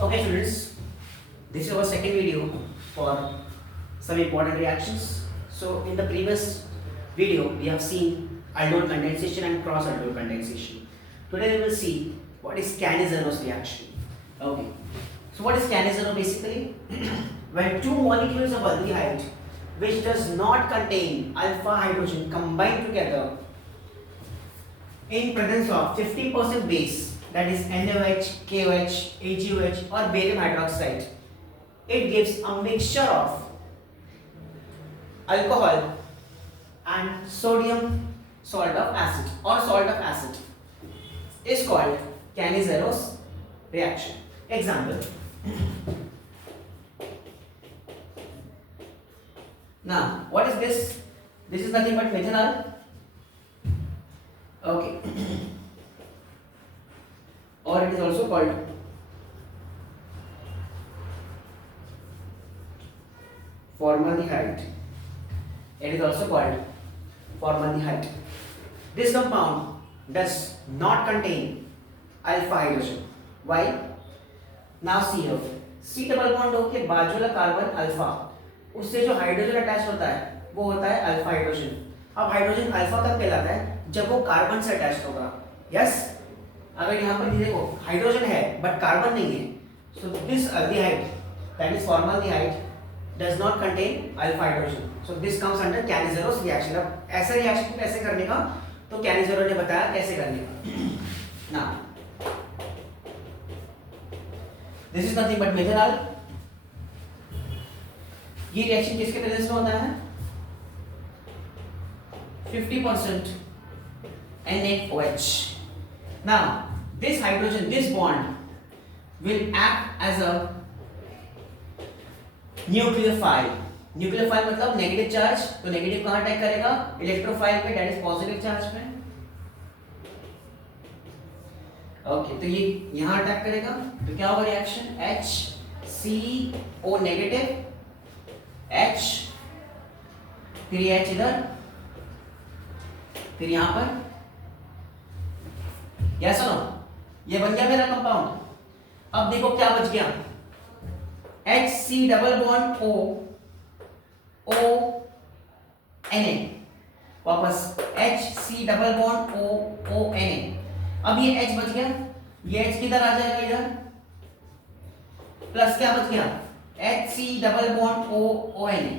Okay students, this is our second video for some important reactions. So in the previous video we have seen aldol condensation and cross aldol condensation. Today we will see what is Cannizzaro reaction. Okay. So what is Cannizzaro basically? When two molecules of aldehyde which does not contain alpha hydrogen combine together in presence of 50% base, that is NaOH, KOH, AgOH or barium hydroxide, it gives a mixture of alcohol and sodium salt of acid or salt of acid is called Cannizzaro reaction. Example. Now, what is this? This is nothing but methanol. Okay. Or it is also called formaldehyde. It is also called formaldehyde. This compound does not contain alpha hydrogen. Why? Now see here. C double bond हो के बाजू वाला carbon alpha, उससे जो hydrogen attach होता है वो होता है अल्फा हाइड्रोजन. अब हाइड्रोजन अल्फा कब कहलाता है? जब वो कार्बन से अटैच होगा. यस. अगर यहाँ पर देखो हाइड्रोजन है बट कार्बन नहीं है, so this aldehyde that is formaldehyde does not contain alpha hydrogen. So this comes under Cannizzaro reaction. अब ऐसा रिएक्शन को कैसे करने का तो कैनिज़रो ने बताया कैसे करने का. Now this is nothing but methanol. ये रिएक्शन किसके प्रेजेंस में होता है? 50% NaOH. Now this hydrogen, this bond will act as a nucleophile. Nucleophile मतलब नेगेटिव चार्ज, तो नेगेटिव कहाँ अटैक करेगा? इलेक्ट्रोफाइल पे, दैट इज पॉजिटिव चार्ज पे. ओके, तो ये यहाँ अटैक करेगा तो क्या होगा रिएक्शन? HCO नेगेटिव, H, फिर ये H इधर, फिर यहाँ पर. यस और नो? ये बन गया मेरा कंपाउंड. अब देखो क्या बच गया? HC double bond O Na. वापस HC double bond O Na. अब ये H बच गया, ये H किधर आ जाएगा? इधर. प्लस क्या बच गया? HC double bond O Na.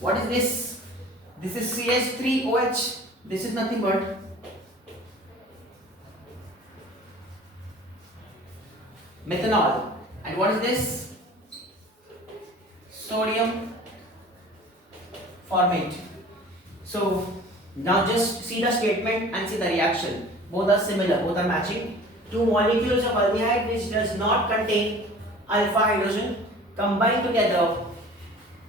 What is this? This is CH3OH. This is nothing but methanol. And what is this? Sodium formate. So now just see the statement and see the reaction. Both are similar, both are matching. Two molecules of aldehyde which does not contain alpha hydrogen combine together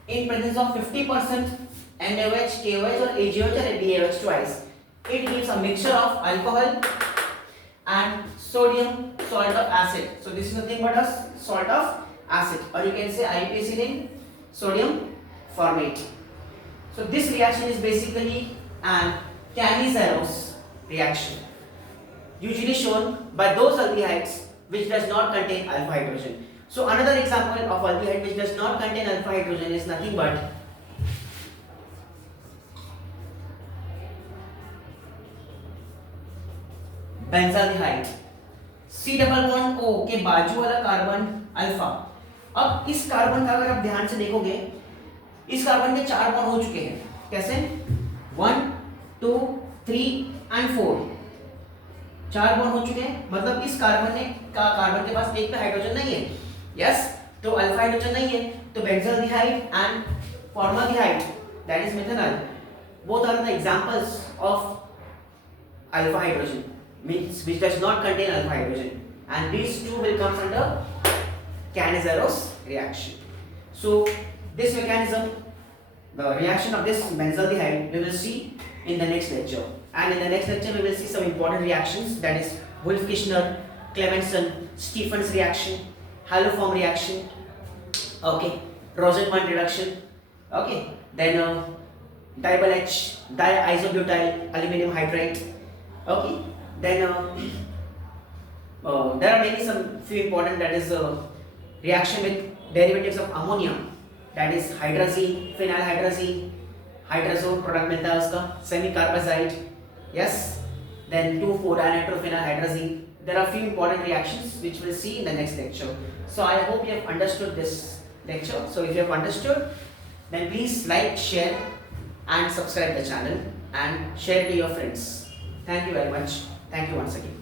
in presence of 50% NaOH, KOH or AgOH or BaOH twice. It gives a mixture of alcohol and sodium salt of acid. So this is nothing but a salt of acid, or you can say IUPAC sodium formate. So this reaction is basically an Cannizzaro reaction, usually shown by those aldehydes which does not contain alpha hydrogen. So another example of aldehyde which does not contain alpha hydrogen is nothing but benzaldehyde. C double bond O के बाजू वाला carbon alpha. अब इस carbon का अगर आप ध्यान से देखोगे, इस कार्बन के 4 बॉन्ड हो चुके हैं. कैसे? 1 2 3 एंड 4. 4 बॉन्ड हो चुके हैं, मतलब इस कार्बन के पास एक पे हाइड्रोजन नहीं है. यस. तो अल्फा हाइड्रोजन नहीं है, तो benzaldehyde and formaldehyde that is methanol, both are the examples of alpha hydrogen means which does not contain alpha hydrogen, and these two will come under Cannizzaro reaction. So this mechanism, the reaction of this benzaldehyde, we will see in the next lecture. And in the next lecture we will see some important reactions, that is Wolff-Kishner, Clemmensen, Stephens reaction, haloform reaction, okay, Rosenman reduction, okay, then diisobutyl aluminum hydride, okay, Then there are many some few important, that is reaction with derivatives of ammonia, that is hydrazine, phenylhydrazine, hydrazone product मिलता है उसका, semi carbazide, yes. Then 2,4-dinitrophenylhydrazine. There are few important reactions which we'll see in the next lecture. So I hope you have understood this lecture. So if you have understood, then please like, share and subscribe the channel and share to your friends. Thank you very much. Thank you once again.